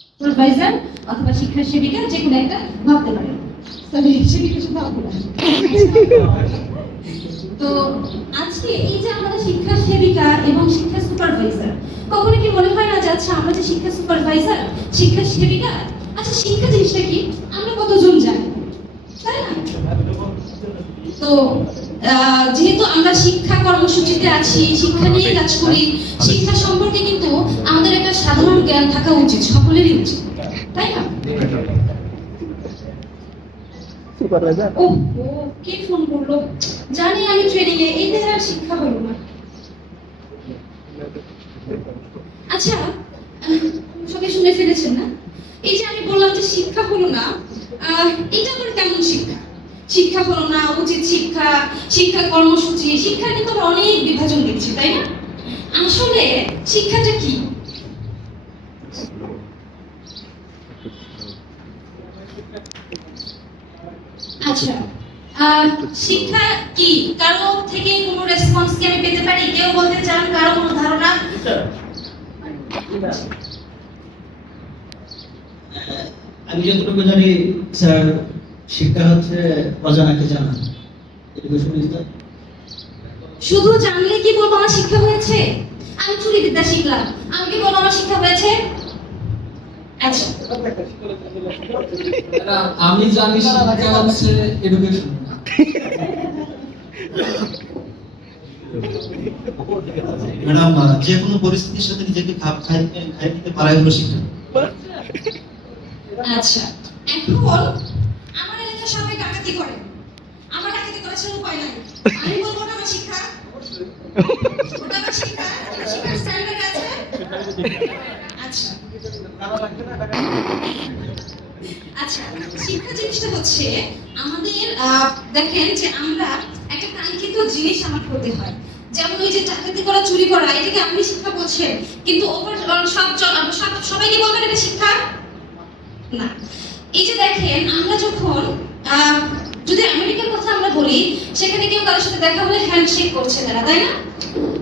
Supervisor অথবা শিক্ষা সেবিকা যে কোনো একটা ভাবতে পারেন। তো আজকে এই যে আমাদের শিক্ষা সেবিকা এবং শিক্ষা সুপারভাইজার, কখনো কি মনে হয় না যে আচ্ছা আমরা যে শিক্ষা সুপারভাইজার, শিক্ষা সেবিকা, আচ্ছা শিক্ষা জিনিসটা কি আমরা কতজন জানি, তাই না? তো যেহেতু আমরা শিক্ষা কর্মসূচিতে আছি, শিক্ষা নিয়ে কাজ করি, শিক্ষা সম্পর্কে কিন্তু আমাদের একটা সাধারণ জ্ঞান থাকা উচিত, সকলেরই উচিত, তাই না? ও কে ফোন করলো জানি, আমি ট্রেনিং এ, এই আর শিক্ষা হলো না। আচ্ছা সবাই শুনে ফেলেছেন না? এই যে আমি বললাম যে শিক্ষা হলো না, এটা আবার কেমন শিক্ষা? শিক্ষা হলো না, উচিত শিক্ষা, শিক্ষা কর্মসূচি, শিক্ষা কিন্তু আমরা অনেক বিভাজন দেখছি, তাই না? আসলে শিক্ষাটা কি? আচ্ছা শিক্ষা কি? কারো থেকে কোনো রেসপন্স কি আমি পেতে পারি? কেউ বলতে চান? কারো কোনো ধারণা? আমি যতটুকু জানি স্যার, শিক্ষা হচ্ছে অজানাকে জানা। শুধু জানলে কি বলবো আমার শিক্ষা হয়েছে? আমি চুরি বিদ্যা শিখলাম, আমি কি বলবো আমার শিক্ষা হয়েছে? আচ্ছা আমি জানি শিক্ষা হচ্ছে এডুকেশন। ম্যাডাম, যে কোনো পরিস্থিতির সাথে নিজেকে খাপ খাইয়ে নিতে পারাই হলো শিক্ষা। আচ্ছা এখন আমার এলাকায় সবাই ডাকাতি করে, আমার ডাকাতি করেছে উপায় নাই, আমি বলবো না আমার শিক্ষা? ওটা আমার শিক্ষা? শিক্ষার স্ট্যান্ডার্ড আছে? আচ্ছা আচ্ছা শিক্ষা জিনিসটা হচ্ছে আমাদের দেখেন যে আমরা একটা কাঙ্ক্ষিত জিনিস আমার করতে হয়, যেমন ওই যে ডাকাতি করা, চুরি করা, এটাকে আপনি শিক্ষা বলছেন, কিন্তু সবাইকে বলবেন এটা শিক্ষা না। এই যে দেখেন আমরা যখন যদি আমেরিকার কথা আমরা বলি, সেখানে কেউ কারোর সাথে দেখা হলে হ্যান্ডশেক করছে তারা, তাই না?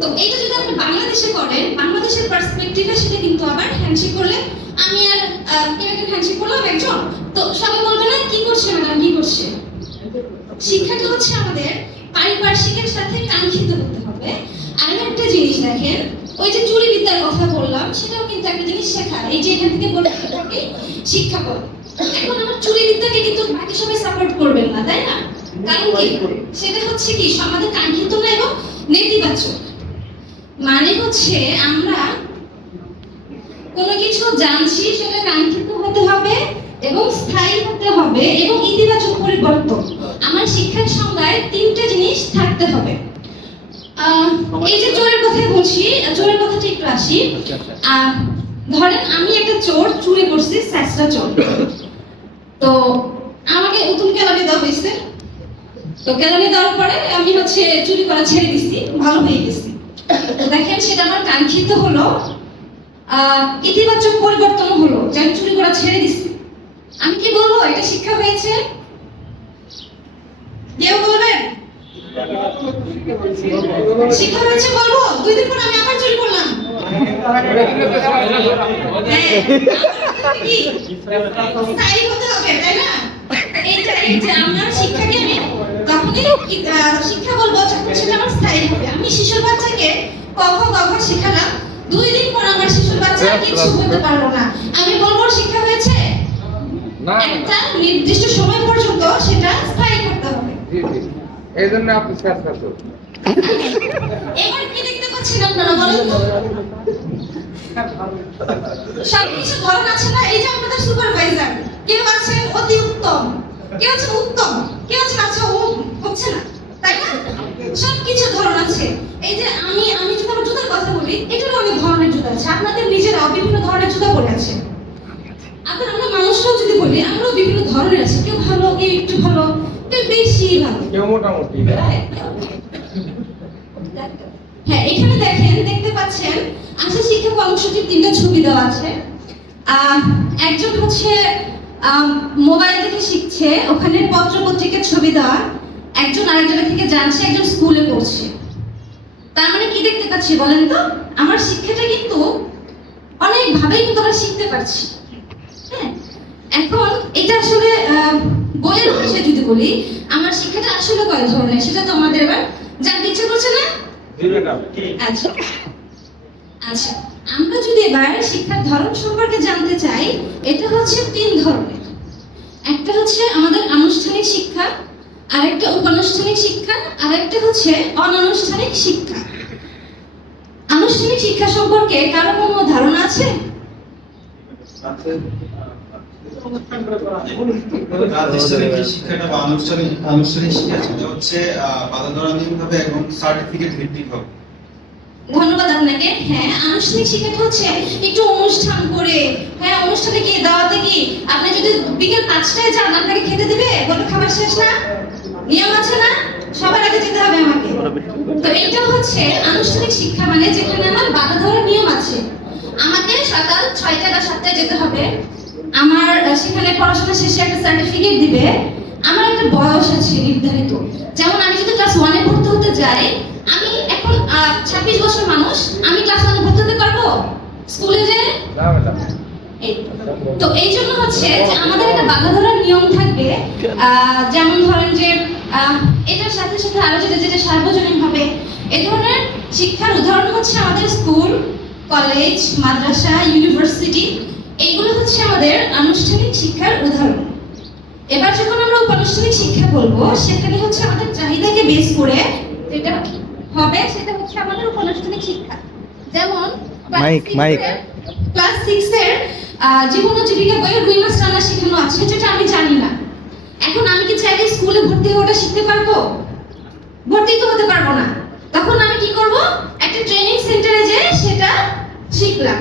তো এইটা যদি আপনি বাংলাদেশে করেন, বাংলাদেশের পার্সপেক্টিভে সেটা কিন্তু আবার হ্যান্ডশেক করলে আমি আর কেউ একটা হ্যান্ডশেক করলাম একজন, তো সবাই বলবে না কি করছে ম্যাডাম, কি করছে? শিক্ষাটা হচ্ছে আমাদের পারিপার্শ্বিকের সাথে কাঙ্ক্ষিত হতে হবে। আর একটা জিনিস দেখেন, ওই যে চুরি বিদ্যার কথা বললাম, সেটাও কিন্তু একটা জিনিস শেখায়, এই যে এখান থেকে বলে থাকে শিক্ষা বল। এখন আমার চুরি বিদ্যাকে কিন্তু বাকি সবাই সাপোর্ট করবেন না, তাই না? কারণ কি? সেটা হচ্ছে কি সমাজে কাঙ্ক্ষিত না এবং নেতিবাচক। মানে হচ্ছে আমরা কোনো কিছু জানছি, সেটা কাঙ্ক্ষিত হতে হবে এবং স্থায়ী হতে হবে এবং ইতিবাচক পরিবর্তন। আমার শিক্ষার সংজ্ঞায় তিনটা জিনিস থাকতে হবে। এই যে চোরের কথা বলছি, চোরের কথাটা একটু আসি। ধরেন আমি একটা চোর, চুরি করছি, চেষ্টা চোর, তো আমাকে উতুম কেলানি দেওয়া হয়েছে। তো কেলানি দেওয়ার পরে আমি হচ্ছে চুরি করা ছেড়ে দিচ্ছি, ভালো হয়ে গেছি। তো দেখেন সেটা আমার কাঙ্ক্ষিত হলো, ইতিবাচক পরিবর্তন হলো যে আমি চুরি করা ছেড়ে দিচ্ছি। আমি কি বলবো এটা শিক্ষা হয়েছে? কেউ বলবেন শিক্ষা হয়েছে বলবো? 2 দিন পর আমি আবার চুরি করলাম, স্থায়ী হতে হবে, তাই না? এই যে আমার শিক্ষাকে আমি তখনই শিক্ষা বলবো যখন সেটা আমার স্থায়ী হবে। আমি শিশুর বাচ্চাকে ক খ গ ঘ শেখালাম, 2 দিন পর আমার শিশুর বাচ্চা কিছু হতে পারলো না, আমি বলবো শিক্ষা হয়েছে? একটা নির্দিষ্ট সময় পর্যন্ত সেটা স্থায়ী করতে হবে। এই জন্য আপনি চেষ্টা করুন। এবার কি দেখতে পাচ্ছেন আপনারা বলেন তো? সবকিছু ধরন আছে না? এই যে আমাদের সুপারভাইজার, কেউ আছেন অতি উত্তম, কেউ আছেন উত্তম, কেউ আছেন আচ্ছা ও হচ্ছে না, তাই না? সবকিছু ধরন আছে। এই যে আমি যদি আমার জুতার কথা বলি, এটারও অনেক ধরনের জুতা আছে, আপনাদের নিজেরাও বিভিন্ন ধরনের জুতা পরে আছে। আবার আমরা মানুষরাও যদি বলি, আমরাও বিভিন্ন ধরনের আছে, কেউ ভালো, কেউ একটু ভালো, কেউ বেশি ভালো, কেউ মোটামুটি। হ্যাঁ এখানে দেখেন, দেখতে পাচ্ছেন আশা শিক্ষা কর্মসূচির 3টা ছবি দেওয়া আছে। একজন হচ্ছে মোবাইল থেকে শিখছে, ওখানে পত্র পত্রিকার ছবি দেওয়া, একজন আরেকজনের থেকে জানছে, একজন স্কুলে পড়ছে। তার মানে কি দেখতে পাচ্ছি বলেন তো? আমার শিক্ষাটা কিন্তু অনেক ভাবেই কিন্তু আমরা শিখতে পারছি। হ্যাঁ, এখন এটা আসলে বইয়ের ভাষায় যদি বলি, আমার শিক্ষাটা আসলে কয় ধরনের সেটা তো আমাদের এবার জানতে ইচ্ছে করছে না? আচ্ছা আচ্ছা, আমরা যদি এবার শিক্ষার ধরন সম্পর্কে জানতে চাই, এটা হচ্ছে 3 ধরনের। একটা হচ্ছে আমাদের আনুষ্ঠানিক শিক্ষা, আরেকটা উপানুষ্ঠানিক শিক্ষা, আরেকটা হচ্ছে অনানুষ্ঠানিক শিক্ষা। আনুষ্ঠানিক শিক্ষা সম্পর্কে কারো কোনো ধারণা আছে? প্রাতিষ্ঠানিক যে শিক্ষাটা বা আনুষ্ঠানিক শিক্ষা সেটা হচ্ছে বাধা ধরা নিয়মভাবে এবং সার্টিফিকেট ভিত্তিক হবে। ধন্যবাদ আপনাকে। হ্যাঁ, আনুষ্ঠানিক শিক্ষাটা হচ্ছে একটু অনুষ্ঠান করে, হ্যাঁ অনুষ্ঠানে গিয়ে দাওয়াতে কি আপনি যদি বিকেল 5টায় যান আপনাকে খেতে দিবে? বলে খাবার শেষ না? নিয়ম আছে না? সবার আগে যেতে হবে আমাকে। তো এটা হচ্ছে আনুষ্ঠানিক শিক্ষা, মানে যেখানে আমার বাধা ধরার নিয়ম আছে। আমাকে সকাল 6টা বা 7টায় যেতে হবে, আমার সেখানে পড়াশোনা শেষে একটা সার্টিফিকেট দিবে, আমার একটা বয়স আছে নির্ধারিত। যেমন আমি যদি ক্লাস 1-এ ভর্তি হতে যাই, আমি এখন 26 বছর মানুষ, আমি ক্লাস 1-এ ভর্তি হতে পারবো স্কুলে যে? তো এই জন্য হচ্ছে যে আমাদের একটা বাধা ধরার নিয়ম থাকবে। যেমন ধরেন যে এটার সাথে সাথে আরো যেটা যেটা সার্বজনীন হবে, এই ধরনের শিক্ষার উদাহরণ হচ্ছে আমাদের স্কুল, কলেজ, মাদ্রাসা, ইউনিভার্সিটি। এইগুলো হচ্ছে আমাদের আনুষ্ঠানিক শিক্ষার উদাহরণ। এবার যখন আমরা উপানুষ্ঠানিক শিক্ষা বলবো, সেখানে হচ্ছে আমাদের চাহিদাকে বেস করে যেটা হবে সেটা হচ্ছে আমাদের উপানুষ্ঠানিক শিক্ষা। যেমন ক্লাস 6-এর জীবন ও জীবিকা বইয়ে রুই মাছ রান্না শেখানো আছে, যেটা আমি জানি না। এখন আমি কি চাইলে স্কুলে ভর্তি হয়ে ওটা শিখতে পারবো? ভর্তি তো হতে পারবো না। তখন আমি কি করব? একটা ট্রেনিং সেন্টারে যেয়ে সেটা শিখলাম।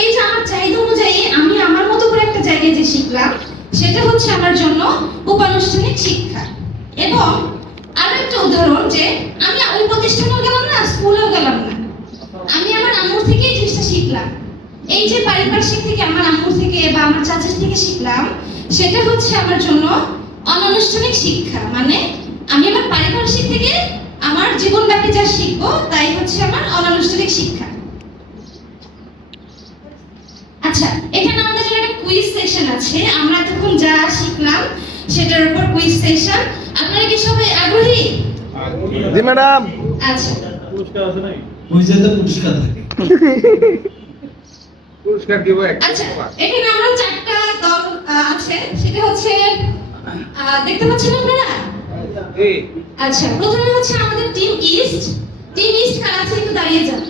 এই যে আমার চাহিদা অনুযায়ী আমি আমার মতো করে একটা জায়গায় যে শিখলাম, সেটা হচ্ছে আমার জন্য উপানুষ্ঠানিক শিক্ষা। এবং আরো একটা উদাহরণ, যে আমি ওই প্রতিষ্ঠানেও গেলাম না, স্কুলেও গেলাম না, আমি আমার আম্মুর থেকে এই জিনিসটা শিখলাম। এই যে পারিপার্শ্বিক থেকে আমার আম্মুর থেকে বা আমার চাচার থেকে শিখলাম, সেটা হচ্ছে আমার জন্য অনানুষ্ঠানিক শিক্ষা। মানে আমি আমার পারিপার্শ্বিক থেকে আমার জীবনব্যাপী যা শিখবো তাই হচ্ছে আমার অনানুষ্ঠানিক শিক্ষা। আচ্ছা, এখানে আমাদের জন্য একটা কুইজ সেশন আছে। আমরা এতক্ষণ যা শিখলাম সেটার উপর কুইজ সেশন। আপনারা কি সবাই আগ্রহী? জি ম্যাডাম। আচ্ছা, কুইজে তো পুরস্কার থাকে। পুরস্কার দিব একটা। আচ্ছা, এখানে আমরা 4টা দল আছে, সেটা হচ্ছে দেখতে পাচ্ছেন আপনারা? জি। আচ্ছা, প্রথমে হচ্ছে আমাদের টিম ইস্ট। টিম ইস্ট কারা আছে একটু দাঁড়িয়ে যান।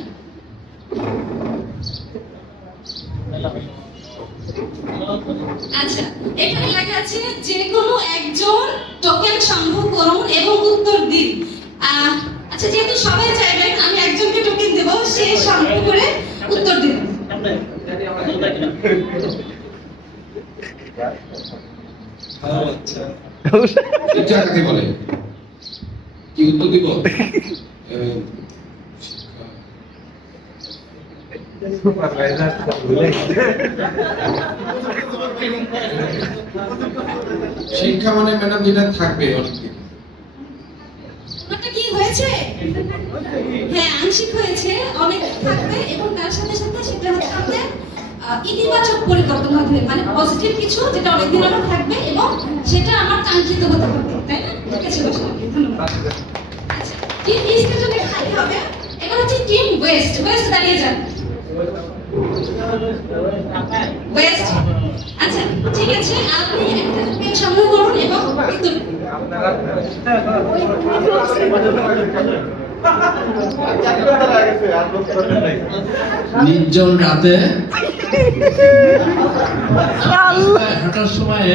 আচ্ছা, এখানে লেখা আছে যে কোনো একজন টোকেন সংগ্রহ করুন এবং উত্তর দিন। আচ্ছা, যেহেতু সবাই চাইবেন আমি একজনকে টোকেন দেব, সে সংগ্রহ করে উত্তর দিন। শিক্ষা কাকে বলে? কি উত্তর দিব? শিক্ষা মানে ম্যাডাম যেটা থাকবে অনেকদিন। ওটা কি হয়েছে? হ্যাঁ, আংশিক হয়েছে, অনেক থাকবে এবং তার সাথে সাথে সেটা হচ্ছে আমাদের ইতিবাচক পরিবর্তন হবে, মানে পজিটিভ কিছু যেটা অনেকদিন আমার থাকবে এবং সেটা আমার কাঙ্ক্ষিত হতে হবে, তাই না? ঠিক আছে, ধন্যবাদ। আচ্ছা, টিম ইস্টের জন্য খালি হবে। এবার হচ্ছে টিম ওয়েস্ট। ওয়েস্ট দাঁড়িয়ে যান। ওয়েস্ট। আচ্ছা, ঠিক আছে, আপনি একটা টোকেন সংগ্রহ করুন এবং উত্তর দিন। নির্জন রাতে হাঁটার সময়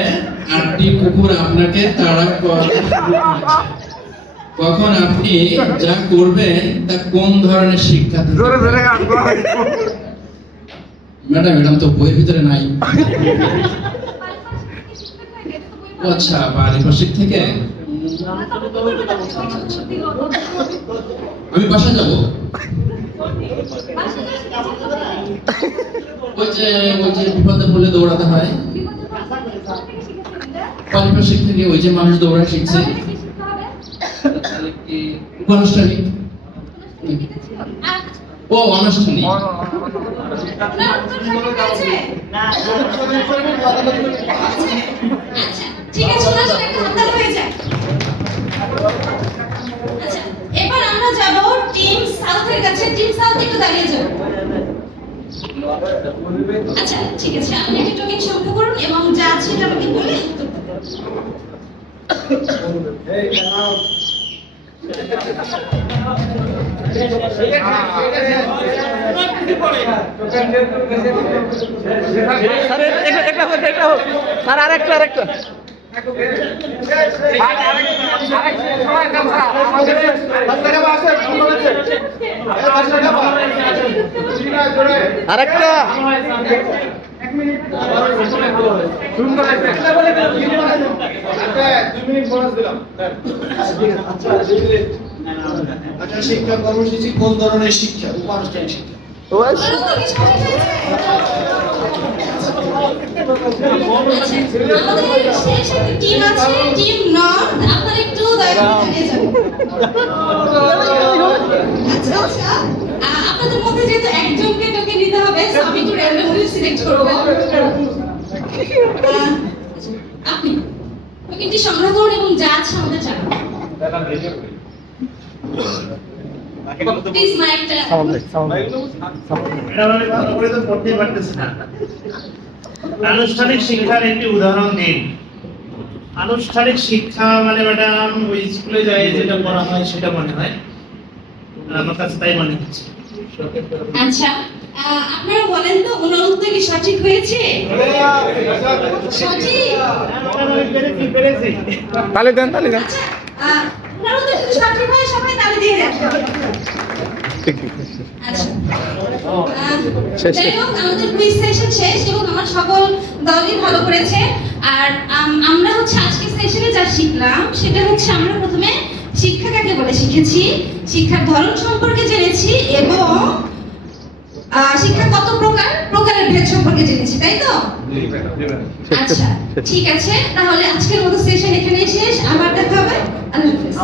8টি কুকুর আপনাকে তাড়া করতে শুরু করেছে। কখন আপনি যা করবেন তা কোন ধরনের শিক্ষা দিতে পারে? ম্যাডাম, এটা তো বইয়ের ভিতরে নাই। আচ্ছা, পারিপার্শ্বিক থেকে আমি বাসা যাব। ওই যে বিপদে পড়লে দৌড়াতে হয়, পারিপার্শ্বিক থেকে ওই যে মানুষ দৌড়া শিখছে। উপানুষ্ঠানিক ও অনানুষ্ঠানিক। আপনার উত্তর সঠিক হয়েছে? আচ্ছা, ঠিক আছে, ওনার জন্য একটা হাততালি হয়ে যায়। আচ্ছা, এবার আমরা যাব টিম সাউথের কাছে। টিম সাউথ একটু দাঁড়িয়ে যাও। আচ্ছা, ঠিক আছে, আপনি একটা টোকেন সংগ্রহ করুন এবং যা আছে এটা আমাকে বলে উত্তর দিন। স্যার আরেকটা আচ্ছা, শিক্ষা কর্মসূচি কোন ধরনের শিক্ষা? উপানুষ্ঠানিক শিক্ষা। আপনার উত্তর কি সঠিক হয়েছে? আচ্ছা, আমাদের শেষ একটা টিম আছে, টিম নর্থ। আপনারা একটু দয়া করে দাঁড়িয়ে যান। আচ্ছা, আচ্ছা, আপনাদের মধ্যে যেহেতু একজনকে টোকেন নিতে হবে, so আমি একটু র্যান্ডমলি সিলেক্ট করব। আপনি টোকেনটি সংগ্রহ করুন এবং যা আছে আমাদের জানান। প্লিজ মাইকটা আনুষ্ঠানিক শিক্ষার একটি উদাহরণ দিন। আনুষ্ঠানিক শিক্ষা মানে ম্যাডাম ওই স্কুলে যায় যেটা পড়া হয় সেটা মনে হয়, আমার কাছে তাই মনে হচ্ছে। আচ্ছা, আপনারা বলেন তো ওনার উত্তর কি সঠিক হয়েছে? সঠিক। পেরেছি। তালি দেন আচ্ছা, ওনার উত্তর যদি সঠিক হয় সবাই তালি দিয়ে দেন। আচ্ছা, যাই হোক, আমাদের কুইজ সেশন শেষ এবং আমার সকল দলই ভালো করেছে। আর আমরা হচ্ছে আজকে সেশনে যা শিখলাম সেটা হচ্ছে আমরা প্রথমে শিক্ষা কাকে বলে শিখেছি, শিক্ষার ধরন সম্পর্কে জেনেছি এবং শিক্ষা কত প্রকারের ভেদ সম্পর্কে জেনেছি, তাই তো? আচ্ছা, ঠিক আছে, তাহলে আজকের মতো সেশন এখানেই শেষ। আবার দেখা হবে। আল্লাহ হাফেজ।